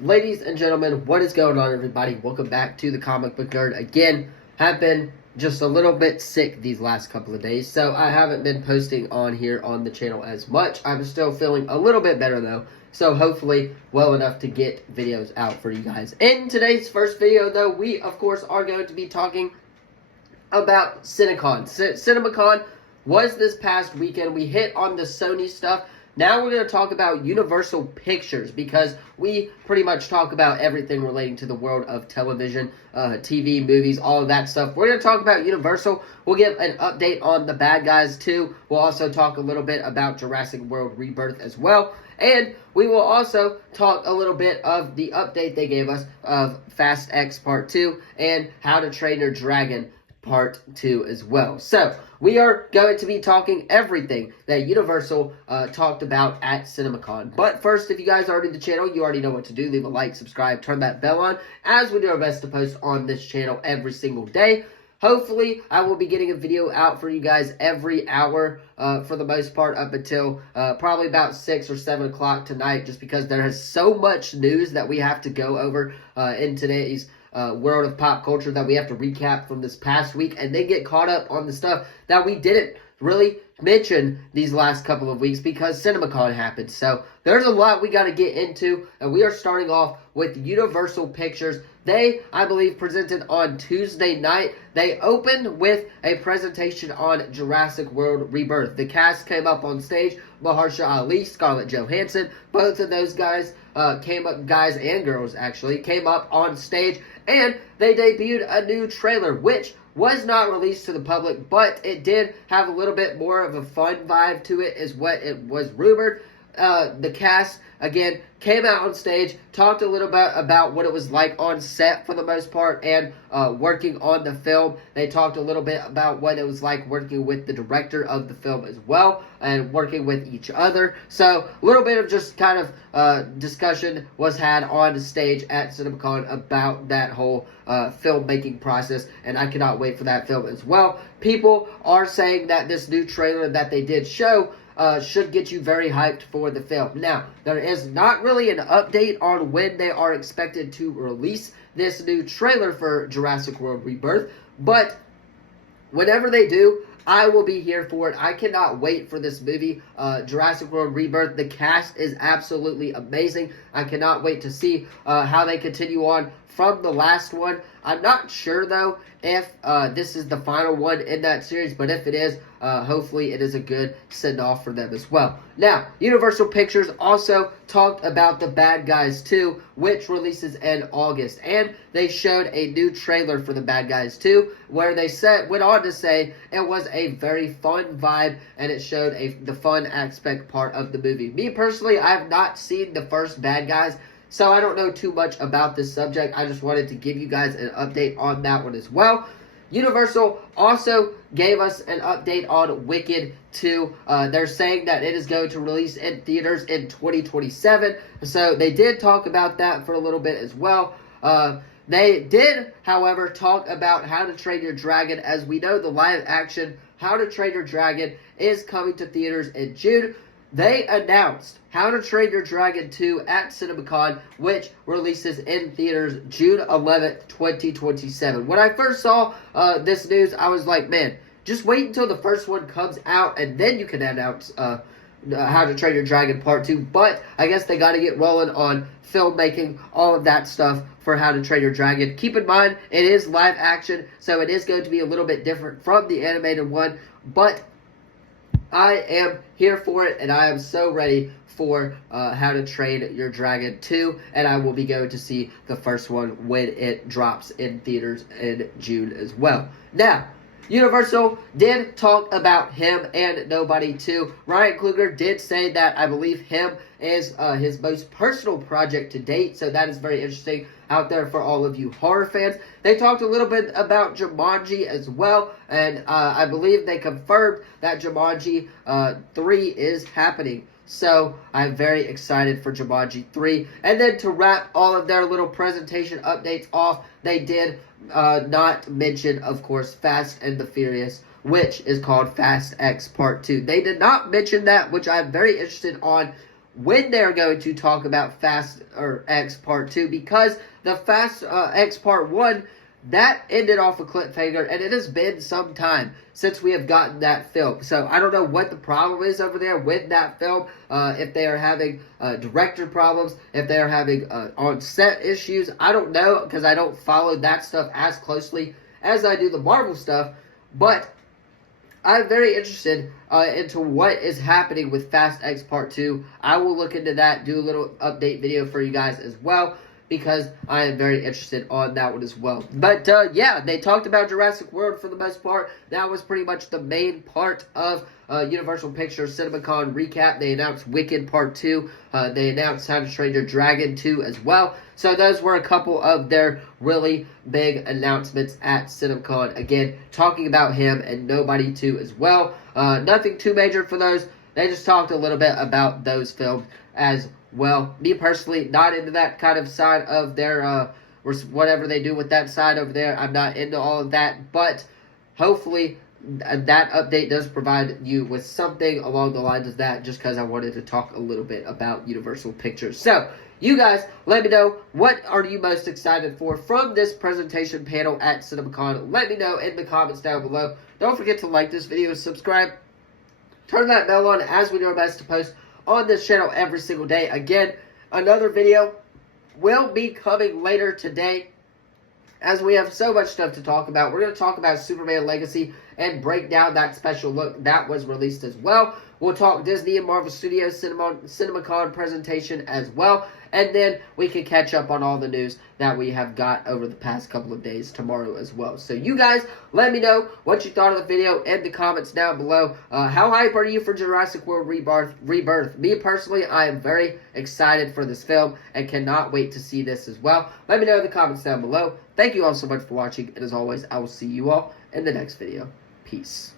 Ladies and gentlemen, what is going on, everybody? Welcome back to the Comic Book Nerd. Again, have been just a little bit sick these last couple of days, so I haven't been posting on here on the channel as much. I'm still feeling a little bit better, though, so hopefully well enough to get videos out for you guys. In today's first video, though, we, of course, are going to be talking about CinemaCon. CinemaCon was this past weekend. We hit on the Sony stuff. Now we're going to talk about Universal Pictures, because we pretty much talk about everything relating to the world of television, TV, movies, all of that stuff. We're going to talk about Universal. We'll give an update on The Bad Guys 2. We'll also talk a little bit about Jurassic World Rebirth as well. And we will also talk a little bit of the update they gave us of Fast X Part 2 and How to Train Your Dragon Part 2 as well. So, we are going to be talking everything that Universal talked about at CinemaCon. But first, if you guys are new to the channel, you already know what to do. Leave a like, subscribe, turn that bell on, as we do our best to post on this channel every single day. Hopefully, I will be getting a video out for you guys every hour for the most part up until probably about 6 or 7 o'clock tonight, just because there is so much news that we have to go over in today's world of pop culture that we have to recap from this past week and then get caught up on the stuff that we didn't really mention these last couple of weeks because CinemaCon happened. So there's a lot we got to get into, and we are starting off with Universal Pictures. They, I believe, presented on Tuesday night. They opened with a presentation on Jurassic World Rebirth. The cast came up on stage. Mahershala Ali, Scarlett Johansson, both of those guys came up, guys and girls actually, came up on stage, and they debuted a new trailer, which was not released to the public, but it did have a little bit more of a fun vibe to it, is what it was rumored. The cast, again, came out on stage, talked a little bit about what it was like on set for the most part, and working on the film. They talked a little bit about what it was like working with the director of the film as well, and working with each other. So, a little bit of just kind of discussion was had on the stage at CinemaCon about that whole filmmaking process, and I cannot wait for that film as well. People are saying that this new trailer that they did show should get you very hyped for the film. Now, there is not really an update on when they are expected to release this new trailer for Jurassic World Rebirth, but whenever they do, I will be here for it. I cannot wait for this movie, Jurassic World Rebirth. The cast is absolutely amazing. I cannot wait to see how they continue on from the last one. I'm not sure, though, if this is the final one in that series, but if it is, hopefully it is a good send-off for them as well. Now, Universal Pictures also talked about The Bad Guys 2, which releases in August, and they showed a new trailer for The Bad Guys 2, where they went on to say it was a very fun vibe, and it showed the fun aspect part of the movie. Me, personally, I have not seen the first Bad Guys, so I don't know too much about this subject. I just wanted to give you guys an update on that one as well. Universal also gave us an update on Wicked 2. They're saying that it is going to release in theaters in 2027. So they did talk about that for a little bit as well. They did, however, talk about How to Train Your Dragon. As we know, the live action How to Train Your Dragon is coming to theaters in June. They announced How to Train Your Dragon 2 at CinemaCon, which releases in theaters June 11th, 2027. When I first saw this news, I was like, man, just wait until the first one comes out, and then you can announce How to Train Your Dragon Part 2. But I guess they got to get rolling on filmmaking, all of that stuff for How to Train Your Dragon. Keep in mind, it is live action, so it is going to be a little bit different from the animated one, but I am here for it, and I am so ready for How to Train Your Dragon 2, and I will be going to see the first one when it drops in theaters in June as well. Now, Universal did talk about Him and Nobody 2. Ryan Coogler did say that I believe Him is his most personal project to date, so that is very interesting out there for all of you horror fans. They talked a little bit about Jumanji as well, and I believe they confirmed that Jumanji 3 is happening. So, I'm very excited for Jumanji 3. And then to wrap all of their little presentation updates off, they did not mention, of course, Fast and the Furious, which is called Fast X Part 2. They did not mention that, which I'm very interested on when they're going to talk about Fast or X Part 2, because the Fast X Part 1, that ended off a cliffhanger, and it has been some time since we have gotten that film. So I don't know what the problem is over there with that film, if they are having director problems, if they are having on-set issues. I don't know, because I don't follow that stuff as closely as I do the Marvel stuff, but I'm very interested into what is happening with Fast X Part 2. I will look into that, do a little update video for you guys as well, because I am very interested on that one as well. But, yeah, they talked about Jurassic World for the most part. That was pretty much the main part of Universal Pictures CinemaCon recap. They announced Wicked Part 2. They announced How to Train Your Dragon 2 as well. So those were a couple of their really big announcements at CinemaCon. Again, talking about him and Nobody 2 as well. Nothing too major for those. They just talked a little bit about those films as well. Me personally, not into that kind of side of their, whatever they do with that side over there. I'm not into all of that, but hopefully that update does provide you with something along the lines of that, just because I wanted to talk a little bit about Universal Pictures. So, you guys, let me know, what are you most excited for from this presentation panel at CinemaCon? Let me know in the comments down below. Don't forget to like this video, subscribe, turn that bell on, as we do our best to post on this channel every single day. Again, another video will be coming later today, as we have so much stuff to talk about. We're going to talk about Superman Legacy and break down that special look that was released as well. We'll talk Disney and Marvel Studios CinemaCon presentation as well. And then we can catch up on all the news that we have got over the past couple of days tomorrow as well. So you guys, let me know what you thought of the video in the comments down below. How hype are you for Jurassic World Rebirth? Me personally, I am very excited for this film and cannot wait to see this as well. Let me know in the comments down below. Thank you all so much for watching. And as always, I will see you all in the next video. Peace.